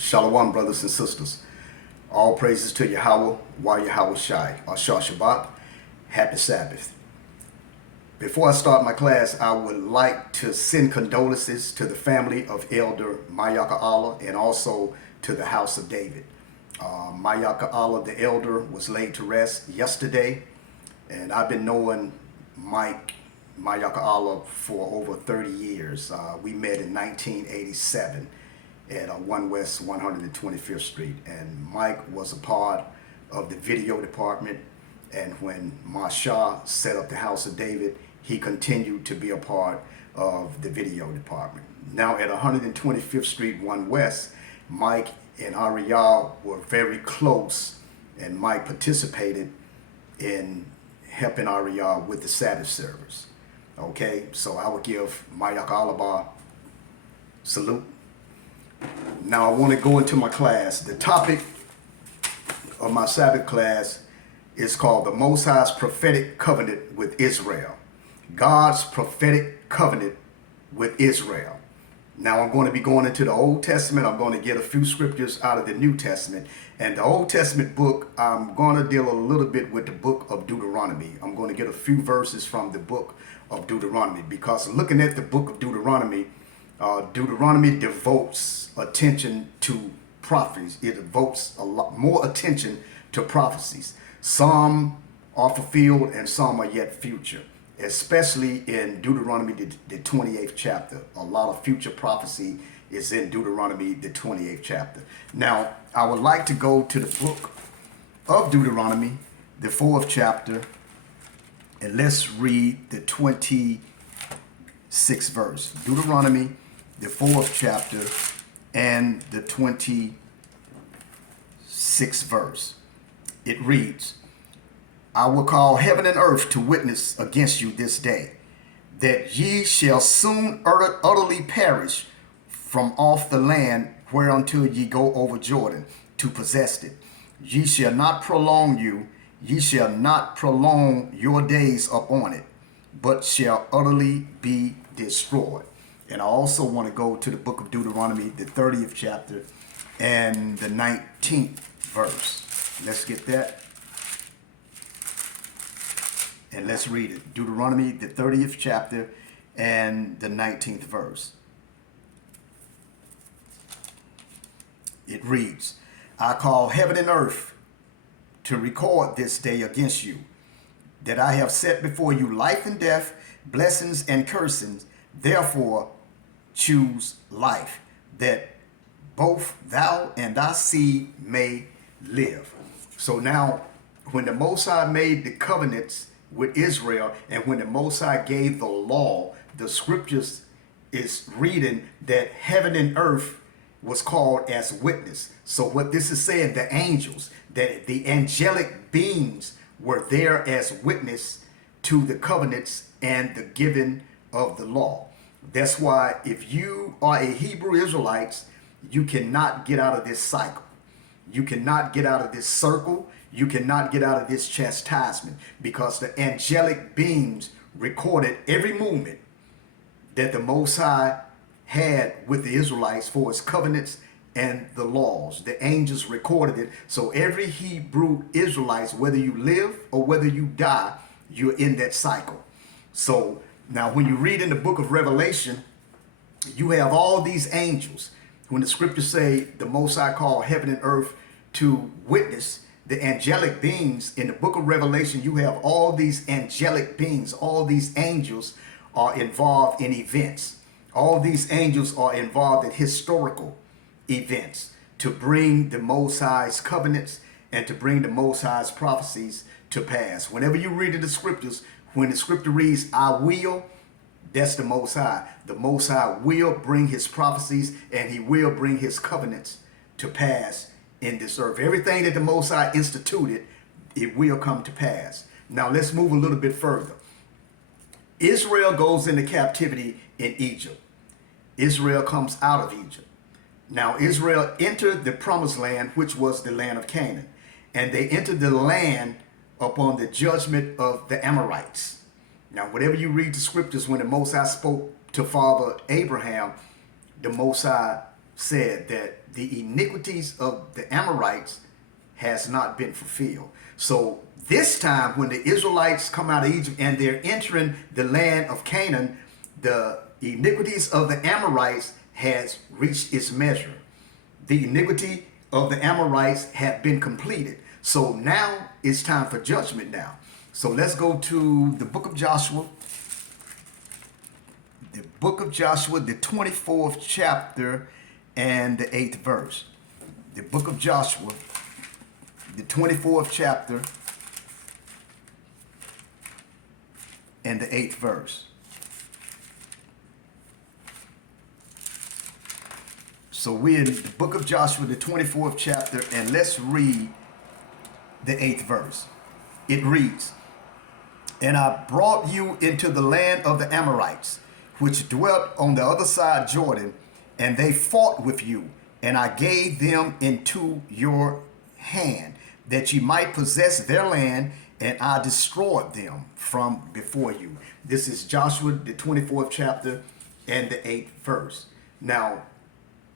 Shalom, brothers and sisters. All praises to Yahweh, Yahweh Shai, Ashar Shabbat. Happy Sabbath. Before I start my class, I would like to send condolences to the family of Elder Mayaka Allah and also to the house of David. Mayaka Allah, the elder, was laid to rest yesterday, and I've been knowing Mayaka Allah for over 30 years. We met in 1987 at 1 West 125th Street, and Mike was a part of the video department, and when Masha set up the House of David, he continued to be a part of the video department. Now at 125th Street 1 West, Mike and Ariel were very close, and Mike participated in helping Ariel with the Sabbath service. Okay, so I would give Mayak Alaba salute. Now I want to go into my class. The topic of my Sabbath class is called the Most High's Prophetic Covenant with Israel. God's prophetic covenant with Israel. Now I'm going to be going into the Old Testament. I'm going to get a few scriptures out of the New Testament. And the Old Testament book, I'm going to deal a little bit with the book of Deuteronomy. I'm going to get a few verses from the book of Deuteronomy, because looking at the book of Deuteronomy, Deuteronomy devotes attention to prophecies. It devotes a lot more attention to prophecies. Some are fulfilled and some are yet future, especially in Deuteronomy, the 28th chapter. A lot of future prophecy is in Deuteronomy, the 28th chapter. Now, I would like to go to the book of Deuteronomy, the 4th chapter, and let's read the 26th verse. Deuteronomy, the 4th chapter, and the 26th verse. It reads, I will call heaven and earth to witness against you this day, that ye shall soon utterly perish from off the land whereunto ye go over Jordan to possess it. Ye shall not prolong your days upon it, but shall utterly be destroyed. And I also want to go to the book of Deuteronomy, the 30th chapter, and the 19th verse. Let's get that. And let's read it. Deuteronomy, the 30th chapter, and the 19th verse. It reads, I call heaven and earth to record this day against you, that I have set before you life and death, blessings and cursings. Therefore choose life, that both thou and thy seed may live. So now, when the Most High made the covenants with Israel, and when the Most High gave the law, the scriptures is reading that heaven and earth was called as witness. So what this is saying, the angels, that the angelic beings were there as witness to the covenants and the giving of the law. That's why if you are a Hebrew Israelite, you cannot get out of this cycle. You cannot get out of this circle. You cannot get out of this chastisement, because the angelic beings recorded every movement that the Most High had with the Israelites for his covenants and the laws. The angels recorded it. So every Hebrew Israelite, whether you live or whether you die, you're in that cycle. So now when you read in the book of Revelation, you have all these angels. When the scriptures say the Most High called heaven and earth to witness, the angelic beings in the book of Revelation, you have all these angelic beings, all these angels are involved in events. All these angels are involved in historical events to bring the Most High's covenants and to bring the Most High's prophecies to pass. Whenever you read in the scriptures, when the scripture reads, I will, that's the Most High. The Most High will bring his prophecies and he will bring his covenants to pass in this earth. Everything that the Most High instituted, it will come to pass. Now let's move a little bit further. Israel goes into captivity in Egypt. Israel comes out of Egypt. Now Israel entered the promised land, which was the land of Canaan. And they entered the land upon the judgment of the Amorites. Now, whenever you read the scriptures, when the Most High spoke to Father Abraham, the Most High said that the iniquities of the Amorites has not been fulfilled. So this time when the Israelites come out of Egypt and they're entering the land of Canaan, the iniquities of the Amorites has reached its measure. The iniquity of the Amorites have been completed. So now it's time for judgment now. So let's go to the book of Joshua. The book of Joshua, the 24th chapter and the 8th verse. The book of Joshua, the 24th chapter and the 8th verse. So we're in the book of Joshua, the 24th chapter, and let's read the 8th verse. It reads, "And I brought you into the land of the Amorites, which dwelt on the other side Jordan, and they fought with you, and I gave them into your hand, that ye might possess their land, and I destroyed them from before you." This is Joshua, the 24th chapter and the 8th verse. Now,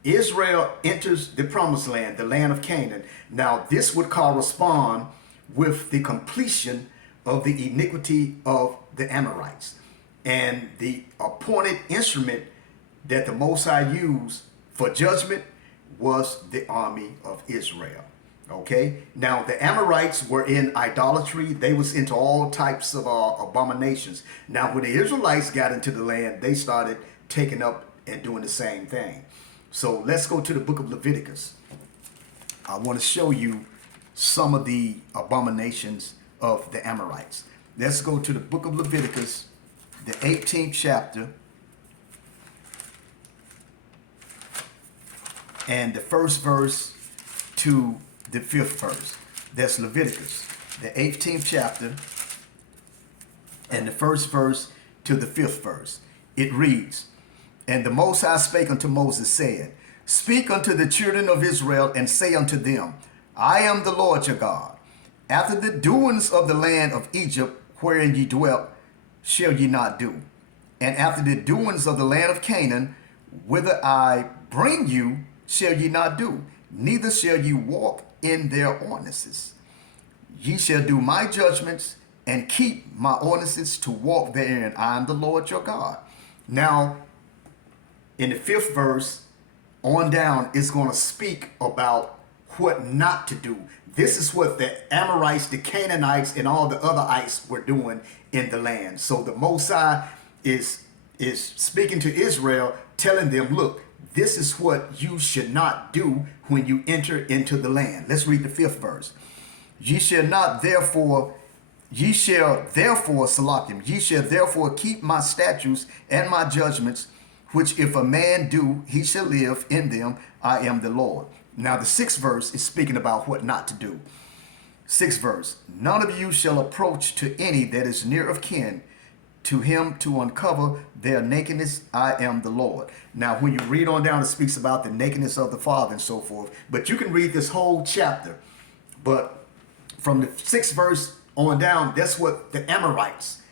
Israel enters the promised land, the land of Canaan. Now, this would correspond with the completion of the iniquity of the Amorites. And the appointed instrument that the Most High used for judgment was the army of Israel. Okay, now the Amorites were in idolatry. They was into all types of abominations. Now when the Israelites got into the land, they started taking up and doing the same thing. So let's go to the book of Leviticus. I want to show you some of the abominations of the Amorites. Let's go to the book of Leviticus, the 18th chapter and the first verse to the 5th verse. That's Leviticus, the 18th chapter and the first verse to the 5th verse. It reads, "And the Most High spake unto Moses, saying, Speak unto the children of Israel, and say unto them, I am the Lord your God. After the doings of the land of Egypt, wherein ye dwelt, shall ye not do. And after the doings of the land of Canaan, whither I bring you, shall ye not do. Neither shall ye walk in their ordinances. Ye shall do my judgments, and keep my ordinances to walk therein. I am the Lord your God." Now, in the 5th verse on down, it's going to speak about what not to do. This is what the Amorites, the Canaanites, and all the other ites were doing in the land. So the Most High is speaking to Israel, telling them, look, this is what you should not do when you enter into the land. Let's read the 5th verse. Ye shall therefore, Salakim, ye shall therefore keep my statutes and my judgments, which if a man do, he shall live in them. I am the Lord. Now the 6th verse is speaking about what not to do. 6th verse, "None of you shall approach to any that is near of kin, to him to uncover their nakedness. I am the Lord." Now when you read on down, it speaks about the nakedness of the father and so forth. But you can read this whole chapter. But from the 6th verse on down, that's what the Amorites,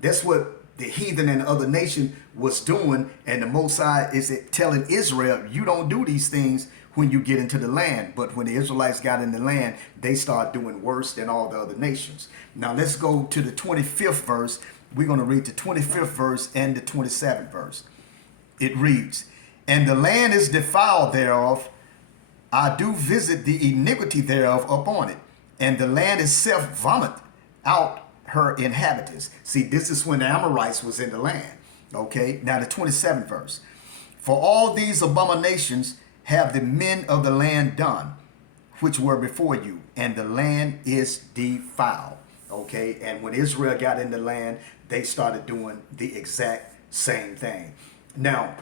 that's what the heathen and other nation was doing. And the Most High is telling Israel, you don't do these things when you get into the land. But when the Israelites got in the land, they start doing worse than all the other nations. Now let's go to the 25th verse. We're going to read the 25th verse and the 27th verse. It reads, "And the land is defiled thereof. I do visit the iniquity thereof upon it. And the land itself vomit out her inhabitants." See, this is when the Amorites was in the land. Okay, now the 27th verse. "For all these abominations have the men of the land done, which were before you, and the land is defiled." Okay, and when Israel got in the land, they started doing the exact same thing. Now,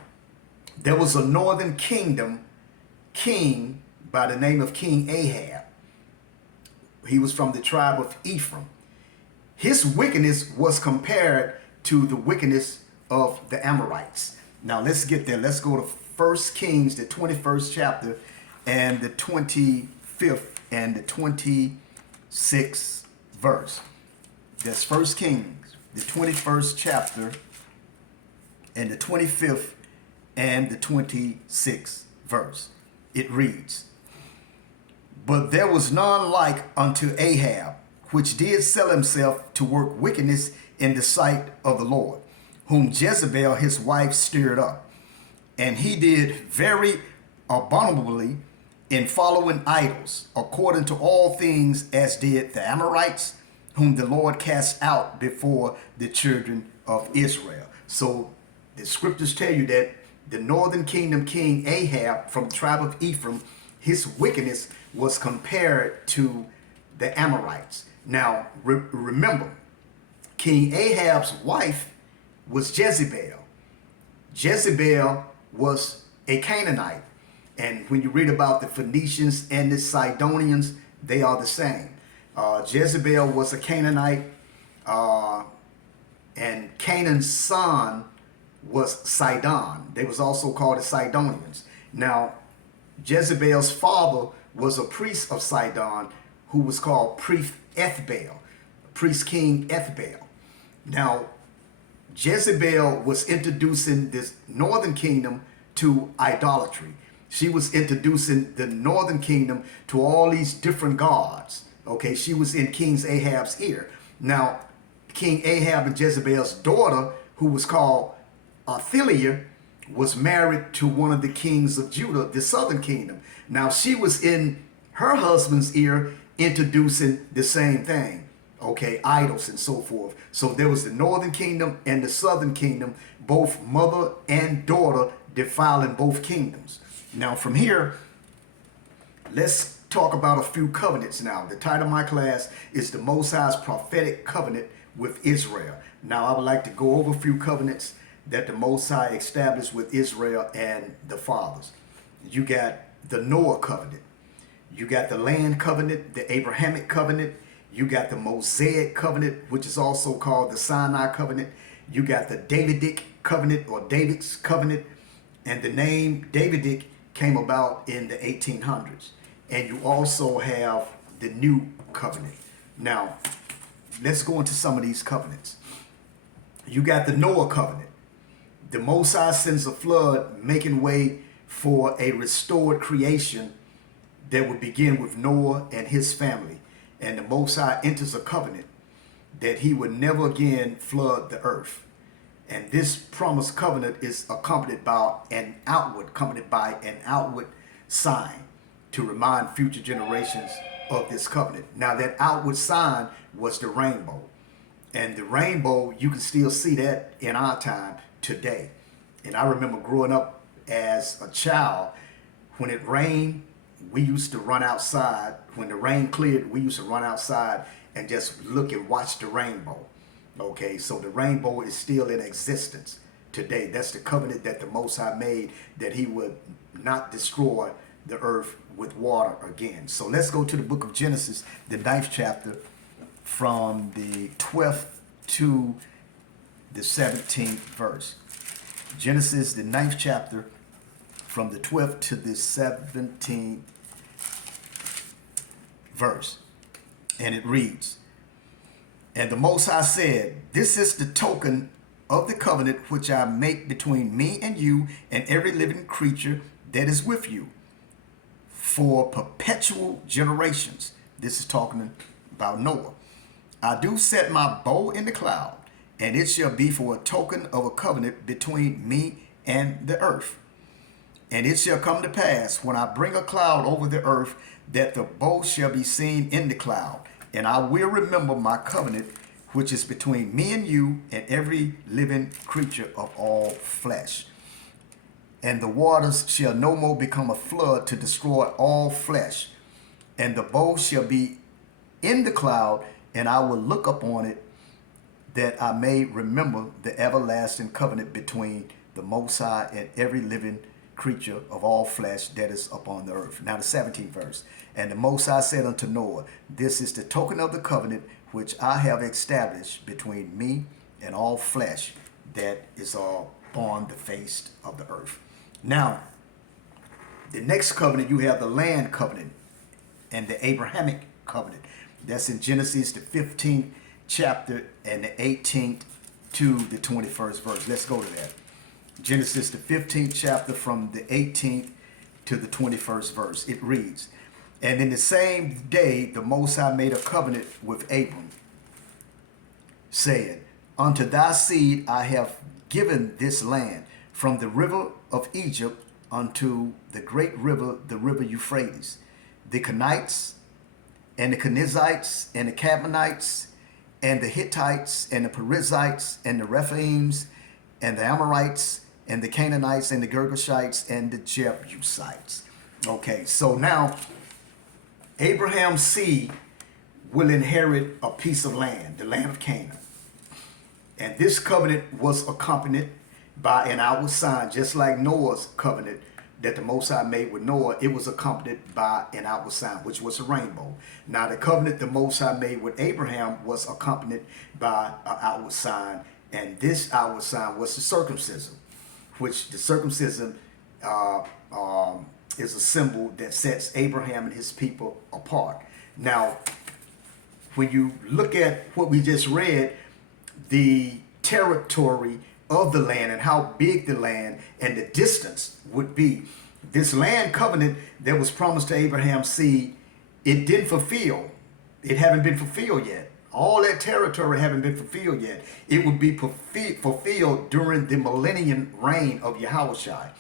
there was a northern kingdom king by the name of King Ahab. He was from the tribe of Ephraim. His wickedness was compared to the wickedness of the Amorites. Now let's get there. Let's go to 1 Kings, the 21st chapter, and the 25th and the 26th verse. That's 1 Kings, the 21st chapter, and the 25th and the 26th verse. It reads, "But there was none like unto Ahab, which did sell himself to work wickedness in the sight of the Lord, whom Jezebel his wife stirred up. And he did very abominably in following idols, according to all things as did the Amorites, whom the Lord cast out before the children of Israel." So the scriptures tell you that the northern kingdom king Ahab from the tribe of Ephraim, his wickedness was compared to the Amorites. Now, remember, King Ahab's wife was Jezebel. Jezebel was a Canaanite. And when you read about the Phoenicians and the Sidonians, they are the same. Jezebel was a Canaanite, and Canaan's son was Sidon. They was also called the Sidonians. Now, Jezebel's father was a priest of Sidon who was called Priest Ethbaal, Priest King Ethbaal. Now, Jezebel was introducing this northern kingdom to idolatry. She was introducing the northern kingdom to all these different gods. Okay, she was in King Ahab's ear. Now, King Ahab and Jezebel's daughter, who was called Athaliah, was married to one of the kings of Judah, the southern kingdom. Now, she was in her husband's ear introducing the same thing, okay, idols and so forth. So there was the northern kingdom and the southern kingdom, both mother and daughter defiling both kingdoms. Now, from here, let's talk about a few covenants now. The title of my class is The Most High's Prophetic Covenant with Israel. Now, I would like to go over a few covenants that the Most High established with Israel and the fathers. You got the Noah covenant. You got the land covenant, the Abrahamic covenant. You got the Mosaic covenant, which is also called the Sinai covenant. You got the Davidic covenant or David's covenant. And the name Davidic came about in the 1800s. And you also have the new covenant. Now, let's go into some of these covenants. You got the Noah covenant. The Most High sends a flood, making way for a restored creation that would begin with Noah and his family. And the Most High enters a covenant that he would never again flood the earth. And this promised covenant is accompanied by an outward sign to remind future generations of this covenant. Now, that outward sign was the rainbow. And the rainbow, you can still see that in our time today. And I remember growing up as a child, when it rained, we used to run outside. When the rain cleared, we used to run outside and just look and watch the rainbow. Okay, so the rainbow is still in existence today. That's the covenant that the Most High made, that he would not destroy the earth with water again. So let's go to the book of Genesis, the 9th chapter, from the 12th to the 17th verse. Genesis, the 9th chapter, from the 12th to the 17th verse. And it reads, "And the Most High said, This is the token of the covenant which I make between me and you and every living creature that is with you for perpetual generations." This is talking about Noah. "I do set my bow in the cloud, and it shall be for a token of a covenant between me and the earth. And it shall come to pass, when I bring a cloud over the earth, that the bow shall be seen in the cloud. And I will remember my covenant, which is between me and you and every living creature of all flesh. And the waters shall no more become a flood to destroy all flesh. And the bow shall be in the cloud, and I will look upon it, that I may remember the everlasting covenant between the Most High and every living creature of all flesh that is upon the earth." Now the 17th verse. "And the Most High said unto Noah, This is the token of the covenant which I have established between me and all flesh that is all on the face of the earth." Now, the next covenant, you have the land covenant and the Abrahamic covenant. That's in Genesis, the 15th chapter, and the 18th to the 21st verse. Let's go to that. Genesis, the 15th chapter, from the 18th to the 21st verse. It reads, and in the same day the Most High made a covenant with Abram, saying, unto thy seed I have given this land, from the river of Egypt unto the great river, the river Euphrates, the Kenites, and the Kenizzites, and the Cadmonites, and the Hittites, and the Perizzites, and the Rephaims, and the Amorites, and the Canaanites, and the Girgashites, and the Jebusites. Okay, so now Abraham's seed will inherit a piece of land, the land of Canaan. And this covenant was accompanied by an outward sign, just like Noah's covenant that the Most High made with Noah. It was accompanied by an outward sign, which was a rainbow. Now the covenant the Most High made with Abraham was accompanied by an outward sign, and this outward sign was the circumcision, which the circumcision is a symbol that sets Abraham and his people apart. Now, when you look at what we just read, the territory of the land and how big the land and the distance would be, this land covenant that was promised to Abraham's seed, it didn't fulfill. It haven't been fulfilled yet. All that territory haven't been fulfilled yet. It would be fulfilled during the millennium reign of Yahushua.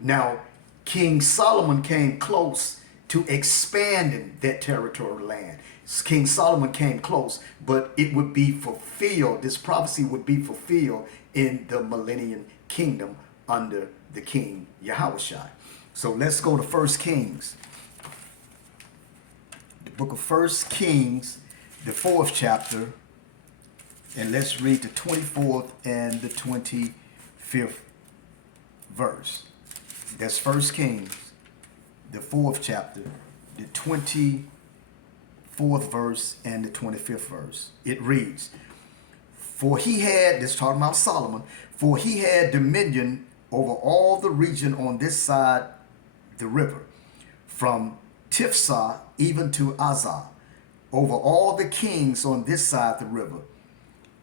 Now, King Solomon came close to expanding that territory land. King Solomon came close, but it would be fulfilled. This prophecy would be fulfilled in the millennium kingdom under the King Yahushua. So let's go to 1 Kings. The book of 1 Kings, the 4th chapter, and let's read the 24th and the 25th verse. That's 1 Kings, the 4th chapter, the 24th verse and the 25th verse. It reads, for he had, this talking about Solomon, for he had dominion over all the region on this side the river, from Tifsah even to Azar, over all the kings on this side the river.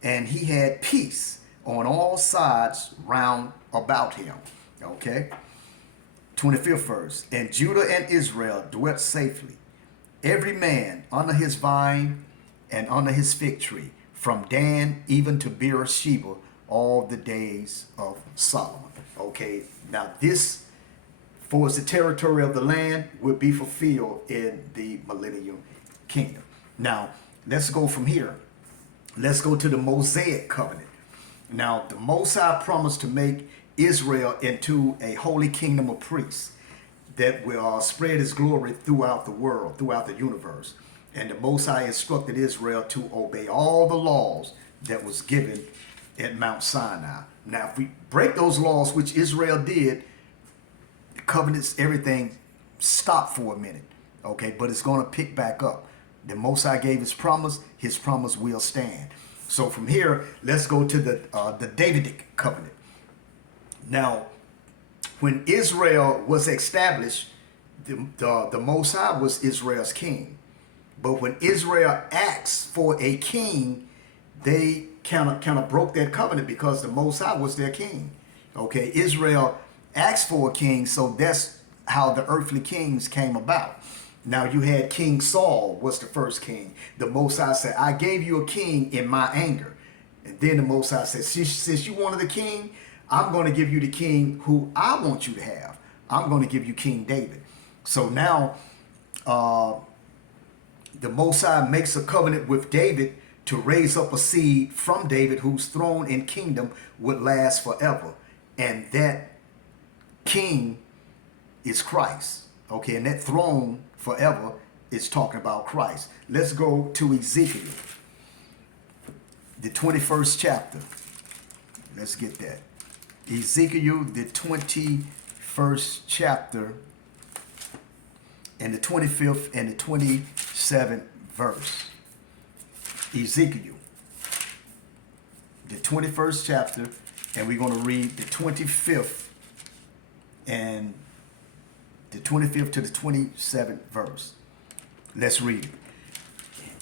And he had peace on all sides round about him. Okay. 25th verse. And Judah and Israel dwelt safely, every man under his vine and under his fig tree, from Dan even to Beersheba, all the days of Solomon. Okay, now this, for the territory of the land, will be fulfilled in the millennium kingdom. Now, let's go from here. Let's go to the Mosaic covenant. Now, the Most High promised to make Israel into a holy kingdom of priests that will spread his glory throughout the world, throughout the universe. And the Most High instructed Israel to obey all the laws that was given at Mount Sinai. Now, if we break those laws, which Israel did, the covenants, everything stopped for a minute. Okay, but it's going to pick back up. The Most High gave his promise will stand. So from here, let's go to the Davidic covenant. Now, when Israel was established, the Most High was Israel's king. But when Israel asked for a king, they kind of broke that covenant because the Most High was their king. Okay, Israel asked for a king, so that's how the earthly kings came about. Now you had King Saul was the first king. The Most High said, I gave you a king in my anger. And then the Most High said, since you wanted a king, I'm going to give you the king who I want you to have. I'm going to give you King David. So now the Most High makes a covenant with David to raise up a seed from David whose throne and kingdom would last forever. And that king is Christ. Okay, and that throne forever is talking about Christ. Let's go to Ezekiel, the 21st chapter. Let's get that. Ezekiel, the 21st chapter, and the 25th and the 27th verse. Ezekiel, the 21st chapter, and we're going to read the 25th and the 25th to the 27th verse. Let's read it.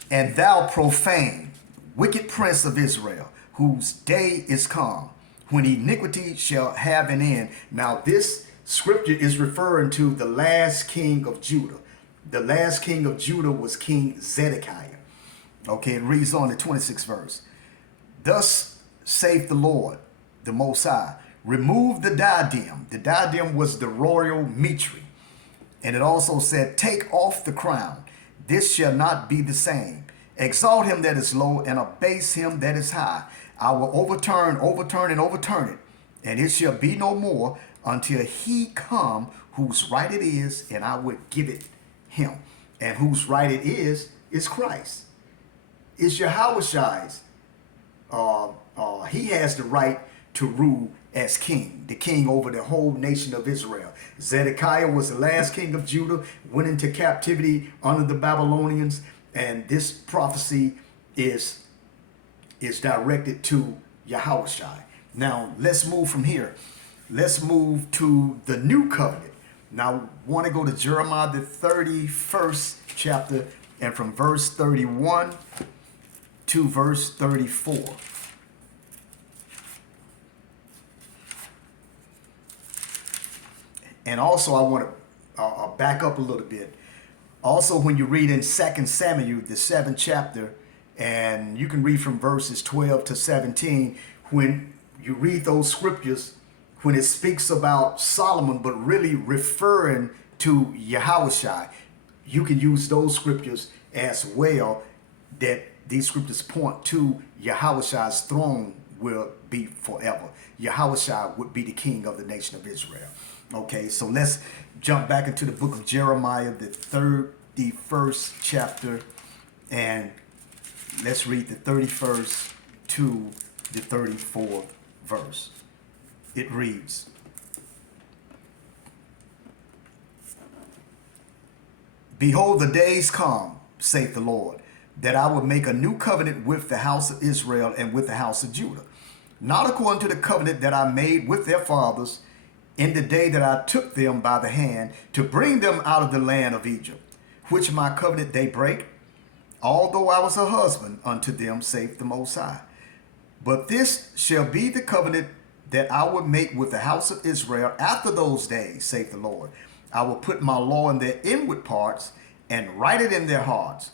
And thou profane, wicked prince of Israel, whose day is come, when iniquity shall have an end. Now this Scripture is referring to the last king of Judah. The last king of Judah was King Zedekiah. Okay, it reads on the 26th verse. Thus saith the Lord, the Most High, remove the diadem. The diadem was the royal mitre. And it also said, take off the crown. This shall not be the same. Exalt him that is low and abase him that is high. I will overturn, and overturn it. And it shall be no more until he come whose right it is, and I would give it him. And whose right it is Christ. It's Yahweh's. He has the right to rule as king, the king over the whole nation of Israel. Zedekiah was the last king of Judah, went into captivity under the Babylonians, and this prophecy is directed to Yahweh. Now, let's move from here. Let's move to the new covenant. Now, I want to go to Jeremiah, the 31st chapter, and from verse 31 to verse 34. And also, I want to back up a little bit. Also, when you read in 2 Samuel, the 7th chapter, and you can read from verses 12 to 17, when you read those scriptures, when it speaks about Solomon, but really referring to Yahweh, you can use those scriptures as well, that these scriptures point to Yahweh's throne will be forever. Yahweh would be the king of the nation of Israel. Okay, so let's jump back into the book of Jeremiah, the 31st chapter, and let's read the 31st to the 34th verse. It reads, Behold, the days come, saith the Lord, that I will make a new covenant with the house of Israel and with the house of Judah, not according to the covenant that I made with their fathers in the day that I took them by the hand to bring them out of the land of Egypt, which my covenant they break, although I was a husband unto them, saith the Most High. But this shall be the covenant that I will make with the house of Israel after those days, saith the Lord. I will put my law in their inward parts and write it in their hearts,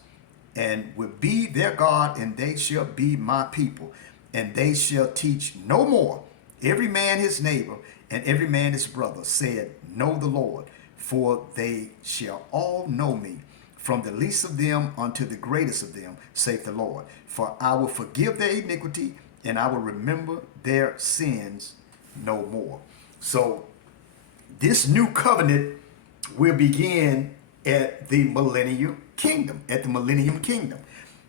and will be their God, and they shall be my people. And they shall teach no more every man his neighbor and every man his brother, said, Know the Lord, for they shall all know me, from the least of them unto the greatest of them, saith the Lord. For I will forgive their iniquity, and I will remember their sins no more. So this new covenant will begin at the millennium kingdom,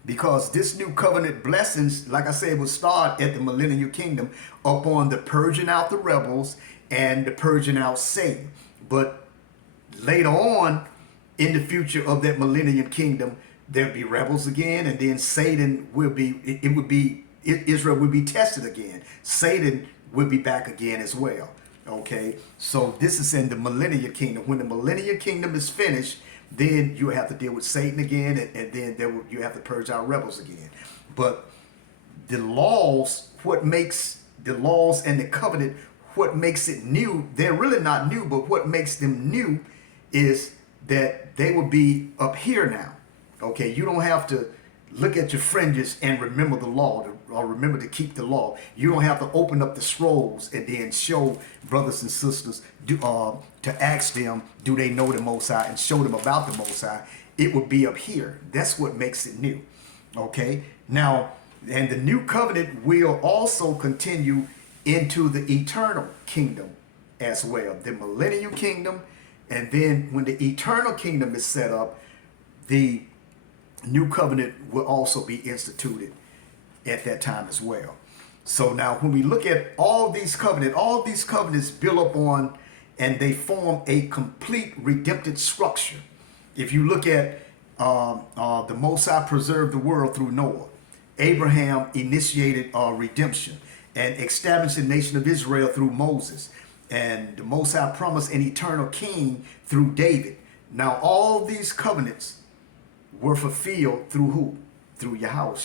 because this new covenant blessings, like I said, will start at the millennium kingdom upon the purging out the rebels and the purging out Satan. But later on in the future of that millennium kingdom, there'll be rebels again, and then Satan will be, Israel will be tested again. Satan will be back again as well. Okay, so this is in the millennium kingdom. When the millennium kingdom is finished, then you have to deal with Satan again, and then you have to purge out rebels again. But the laws, what makes the laws and the covenant, what makes it new, they're really not new, but what makes them new is that they will be up here now. Okay, you don't have to look at your fringes and remember the law, or remember to keep the law. You don't have to open up the scrolls and then show brothers and sisters to ask them, do they know the Most High, and show them about the Most High. It will be up here. That's what makes it new. Okay, now, and the new covenant will also continue into the eternal kingdom as well, the millennium kingdom. And then when the eternal kingdom is set up, the new covenant will also be instituted at that time as well. So now when we look at all these covenants build up on, and they form a complete redemptive structure. If you look at the Most High preserved the world through Noah. Abraham initiated redemption and established the nation of Israel through Moses. And the Most High promised an eternal king through David. Now all these covenants were fulfilled through who? Through Yahweh.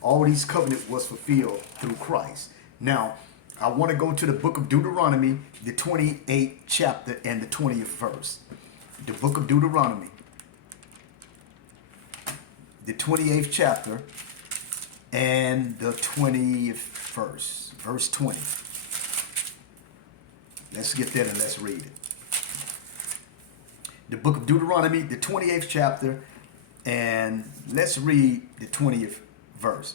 All these covenants was fulfilled through Christ. Now, I want to go to the book of Deuteronomy, the 28th chapter and the 20th verse. The book of Deuteronomy, the 28th chapter and the 20th verse, verse 20. Let's get that and let's read it. The book of Deuteronomy, the 28th chapter, and let's read the 20th verse.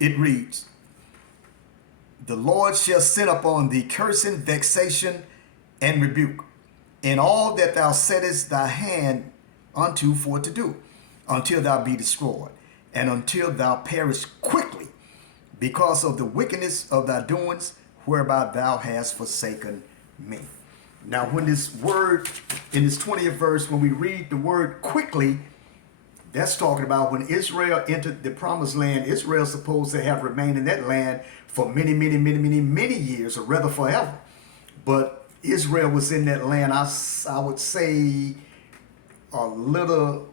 It reads, the Lord shall send upon thee cursing, vexation, and rebuke, in all that thou settest thy hand unto for to do, until thou be destroyed, and until thou perish quickly, because of the wickedness of thy doings, whereby thou hast forsaken me. Now, when this word, in this 20th verse, when we read the word quickly, that's talking about when Israel entered the promised land. Israel's supposed to have remained in that land for many, many, many, many, many years, or rather forever. But Israel was in that land, I would say, a little,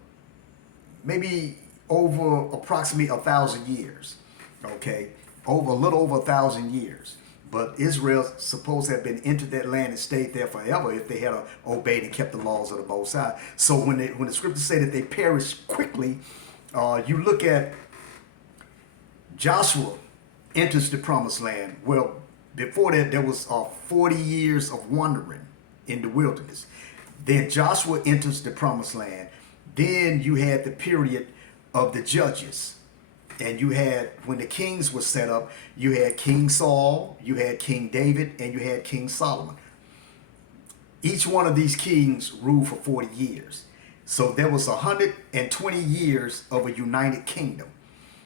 maybe over approximately 1,000 years. Okay, a little over 1,000 years. But Israel supposed to have been into that land and stayed there forever if they had obeyed and kept the laws of the Most High. So when the scriptures say that they perished quickly, you look at Joshua enters the promised land. Well, before that, there was 40 years of wandering in the wilderness. Then Joshua enters the promised land. Then you had the period of the judges. And you had, when the kings were set up, you had King Saul, you had King David, and you had King Solomon. Each one of these kings ruled for 40 years. So there was 120 years of a united kingdom.